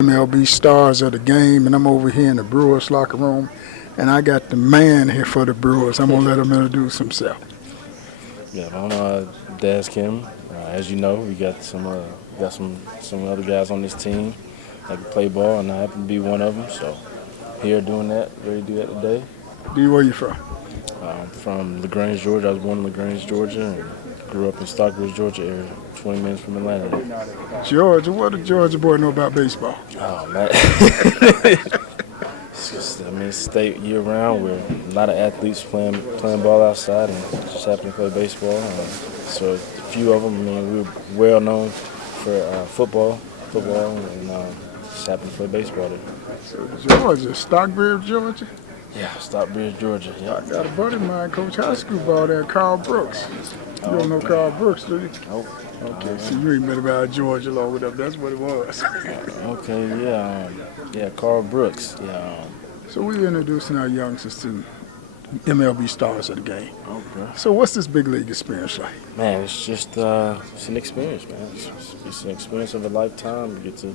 MLB stars of the game, and I'm over here in the Brewers locker room, and I got the man here for the Brewers. I'm gonna let him introduce himself. Yeah, I'm Daz Kim. As you know, we got some other guys on this team that can play ball, and I happen to be one of them. So here doing that, ready to do that today. Where you from? I'm from LaGrange, Georgia. I was born in LaGrange, Georgia, and grew up in Stockbridge, Georgia, area 20 minutes from Atlanta. Georgia. What does Georgia boy know about baseball? Oh man, it's just, state year round where a lot of athletes playing ball outside and just happen to play baseball. So a few of them, we were well known for football, and just happen to play baseball there. So Georgia, Stockbridge, Georgia. Yeah, Stockbridge, Georgia. Yep. I got a buddy of mine, coach high school ball there, Carl Brooks. You don't know Carl Brooks, do you? Nope. Okay, so you ain't been about Georgia long enough. That's what it was. Okay, yeah, Carl Brooks. Yeah. So we're introducing our youngsters to MLB stars of the game. Okay. So what's this big league experience like? Man, it's just it's an experience, man. It's an experience of a lifetime. You get to,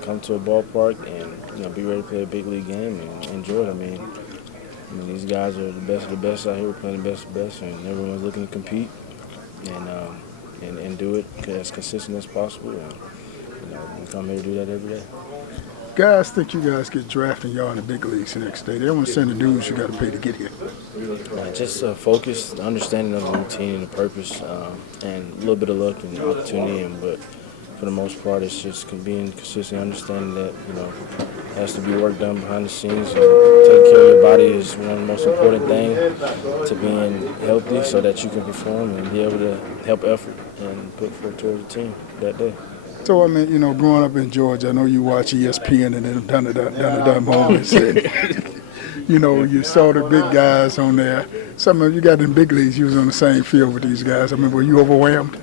come to a ballpark and be ready to play a big league game and enjoy it. I mean, these guys are the best of the best out here. We're playing the best of the best, and everyone's looking to compete and do it as consistent as possible. And we come here to do that every day. Guys think you guys get drafted, y'all in the big leagues the next day. They don't send the dues you got to pay to get here. Just focus, the understanding of the routine and the purpose, and a little bit of luck and opportunity. But for the most part, it's just being consistent, understanding that has to be work done behind the scenes. And taking care of your body is one of the most important things to being healthy, so that you can perform and be able to help effort and put forth towards the team that day. So, growing up in Georgia, I know you watch ESPN and then done it moments. You saw the big guys on there. Some of you got in big leagues, you was on the same field with these guys. Were you overwhelmed?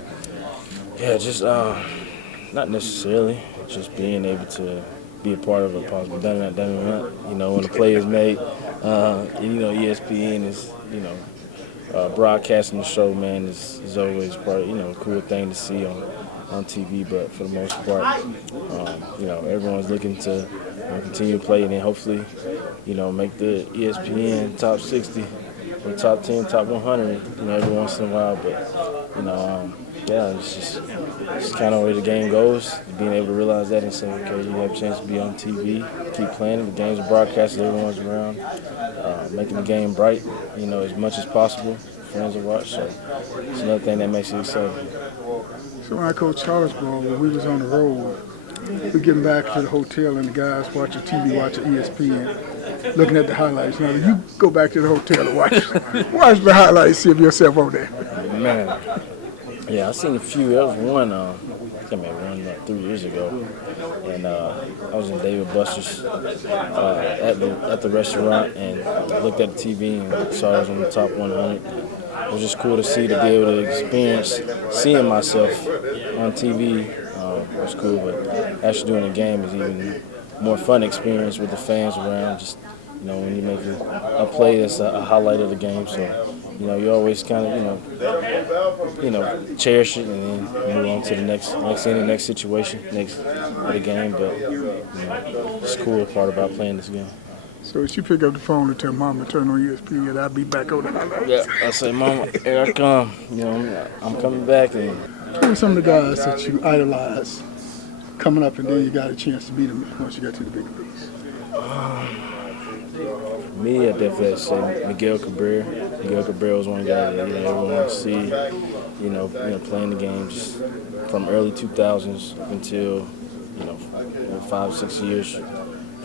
Yeah, just not necessarily. Just being able to be a part of a positive done it. When the play is made, ESPN is, broadcasting the show, man, is always part, a cool thing to see on TV, but for the most part, everyone's looking to continue playing and hopefully, make the ESPN top 60 or top 10, top 100, every once in a while. But, it's kind of where the game goes, being able to realize that and say, okay, you have a chance to be on TV, keep playing. The game's broadcasted, everyone's around, making the game bright, as much as possible. Fans will watch, so it's another thing that makes it exciting. So when I coached college ball, when we was on the road, we getting back to the hotel and the guys watching TV, watching ESPN, looking at the highlights. Now you go back to the hotel and watch the highlights, see if yourself over there. Man, yeah, I've seen a few. There was one, one like 3 years ago, and I was in David Buster's at the restaurant and looked at the TV and saw I was on the top 100. It was just cool to see, to be able to experience seeing myself on TV. It was cool, but actually doing the game is even more fun experience with the fans around. Just when you make a play that's a highlight of the game, so you always kind of cherish it and then move on to the next inning, next situation, next of the game. But it's cool part about playing this game. So if you pick up the phone and tell Mama turn on ESPN, I'll be back on the highlights. Yeah, I say, Mama, here I come. I'm coming back. And who are some of the guys that you idolize coming up, and then you got a chance to beat them once you got to the big leagues? Me, I definitely have to say Miguel Cabrera. Miguel Cabrera was one guy that everyone wants to see. Playing the game just from early 2000s up until 5-6 years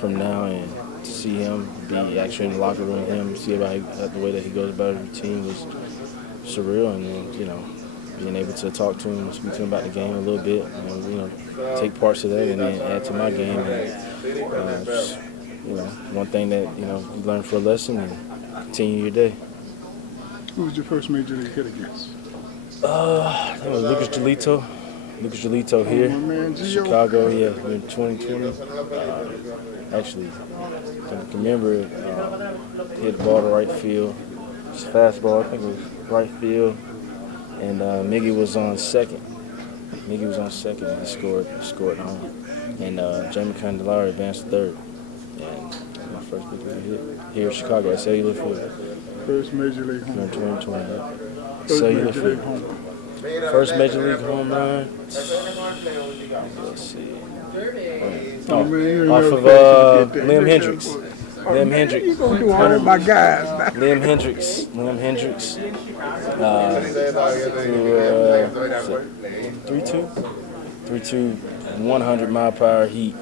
from now, and to see him be actually in the locker room, him see about the way that he goes about his routine was surreal, and then being able to talk to him, speak to him about the game a little bit, take parts of that and then add to my game, and just, one thing that you learn for a lesson and continue your day. Who was your first major league hit against? I think it was Lucas Giolito. Lucas Giolito here, Chicago, in 2020. Actually, I can remember hit the ball to right field. Just fastball, I think it was right field, and Miggy was on second. Miggy was on second, and he scored home. And Jamie Candelario advanced to third. And my first big league hit here in Chicago at Cellular Field. First major league home In run. 2020. First Cellular major league Field. home run. First major league home run. Let's see. Oh, man, you ain't Off never of supposed to get that. Liam You Hendricks. never- Liam Hendricks. You gonna do all that by guys now. Liam Hendricks. Through 3-2, 100-mile-per-hour heat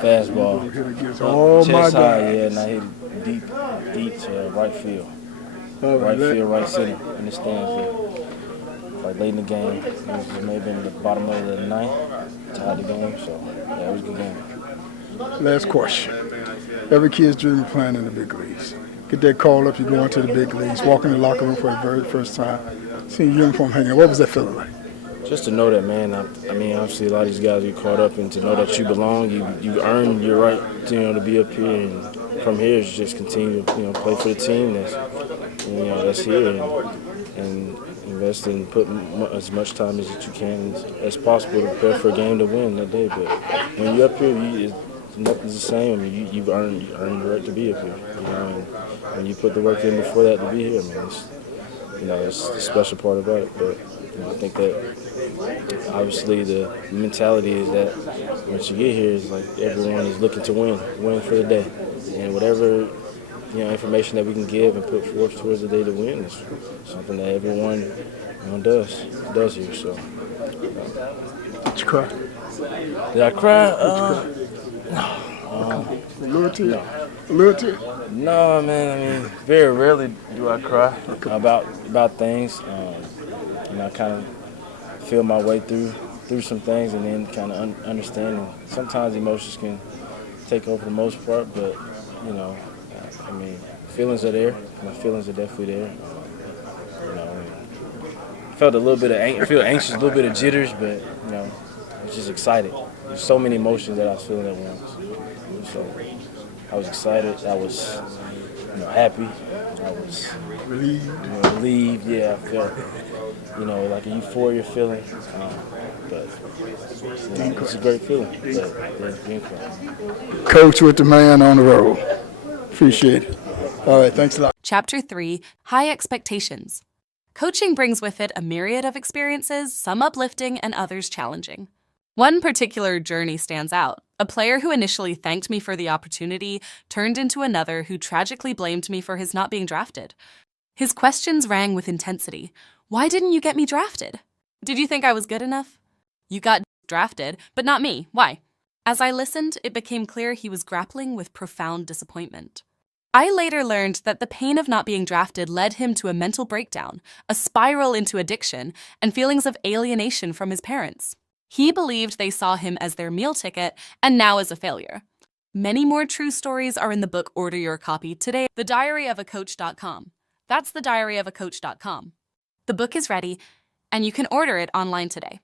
fastball. Hit against all my Chest high, guys. yeah, and I hit it deep to right field. All Right right, field, right center in the stands there. Like late in the game. It was maybe in the bottom of the ninth, tied the game, so yeah, it was a good game. last question. Every kid's dream of playing in the big leagues. Get that call up, you go into the big leagues, walk in the locker room for the very first time, see your uniform hanging. What was that feeling like? Just to know that, man. I mean, obviously, a lot of these guys get caught up, and to know that you belong, you earn your right, to be up here. And from here, it's just continue, to play for the team that's here, and invest and put as much time as you can as possible to prepare for a game to win that day. But when you're up here, nothing's the same. I mean, you've earned the right to be up here, and when you put the work in before that to be here, man, it's the special part about it. But I think that obviously the mentality is that once you get here, it's like everyone is looking to win for the day, and whatever information that we can give and put forth towards the day to win is something that everyone does here. So, Did you cry? did I cry? A little tear? No. A little tear? No, man. I mean, very rarely do I cry about things. I kind of feel my way through some things, and then kind of understanding. Sometimes emotions can take over the most part, but I mean, feelings are there. My feelings are definitely there. I felt a little bit of feel anxious, a little bit of jitters, but I was just excited. There's so many emotions that I was feeling at once. So I was excited. I was happy. I was relieved. Yeah, I felt like a euphoria feeling. But it's a great feeling. But being quiet. Coach with the man on the road. Appreciate it. All right, thanks a lot. Chapter 3, High Expectations. Coaching brings with it a myriad of experiences, some uplifting and others challenging. One particular journey stands out. A player who initially thanked me for the opportunity turned into another who tragically blamed me for his not being drafted. His questions rang with intensity. Why didn't you get me drafted? Did you think I was good enough? You got drafted, but not me. Why? As I listened, it became clear he was grappling with profound disappointment. I later learned that the pain of not being drafted led him to a mental breakdown, a spiral into addiction, and feelings of alienation from his parents. He believed they saw him as their meal ticket and now as a failure. Many more true stories are in the book Order Your Copy today, thediaryofacoach.com. That's thediaryofacoach.com. The book is ready, and you can order it online today.